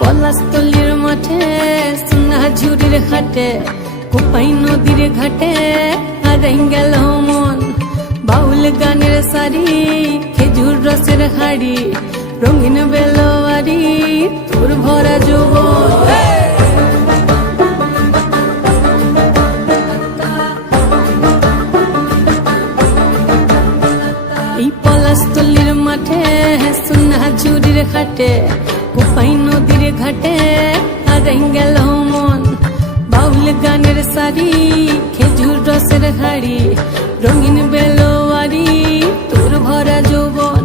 পলাশতলির মাঠে সোনা ঝুড়ির ঘাটে কোপাই নদীর ঘাটে হারাই গেল মন বাউল গানের সারি খেজুর রসের হাড়ি রঙিন বেলোয়ারি তোর ভরা যৌবন এই পলাশতলির মাঠে সোনা ঝুড়ির ঘাটে কোপাই নদীর ঘাটে হারাই গেল মন বাউল গানের সারি খেজুর রসের হাড়ি রঙিন বেলোয়ারি তোর ভরা যৌবন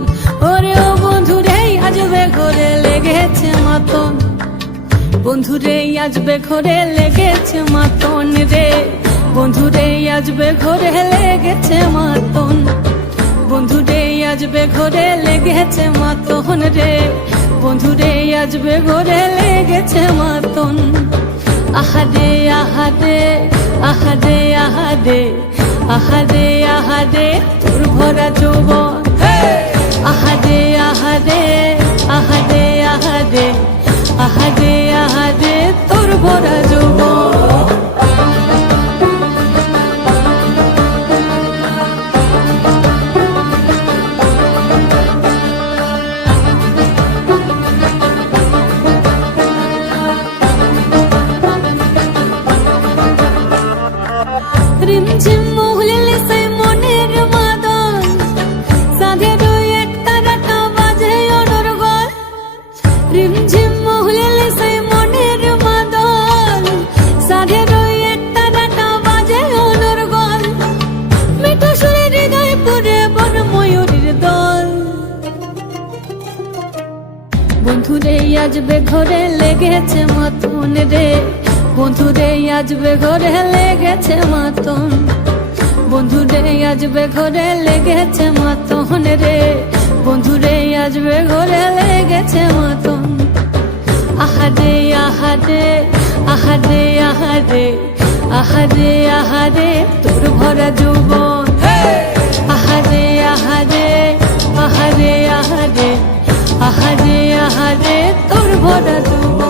ওরে ও বন্ধুরে আজবে ঘরে লেগেছে মাতন বন্ধুরে আজবে ঘরে লেগেছে মাতন রে বন্ধুরে আজবে ঘরে লেগেছে মাতন বন্ধুরে আজবে ঘরে লেগেছে মাতন রে বন্ধুরে আজবে ঘরে লেগেছে মাতন আহারে আহারে আহারে আহারে আহারে আহারে তোর ভরা যৌবন আহারে আহারে আহারে আহারে আহারে আহারে তোর ভরা যৌবন রিমঝিম মহুলে সে মনের মাদন সাধের একটা রাটা বাজে অনর্গল রিমঝিম মহুলে সে মনের মাদন সাধের একটা রাটা বাজে অনর্গল মিঠা সুরে হৃদয় পুরে বন ময়ূরীর দল বন্ধুরে আজবে ঘরে লেগেছে মাতন রে বন্ধুরে আজবে ঘরে লেগেছে মাতন বন্ধুরে আজবে ঘরে লেগেছে মাতন রে বন্ধুরে আজবে ঘরে লেগেছে মাতন আহারে আহারে আহারে আহারে আহারে আহারে তোর ভরা যৌবন আহারে আহারে আহারে আহারে আহারে আহারে তোর ভরা যৌবন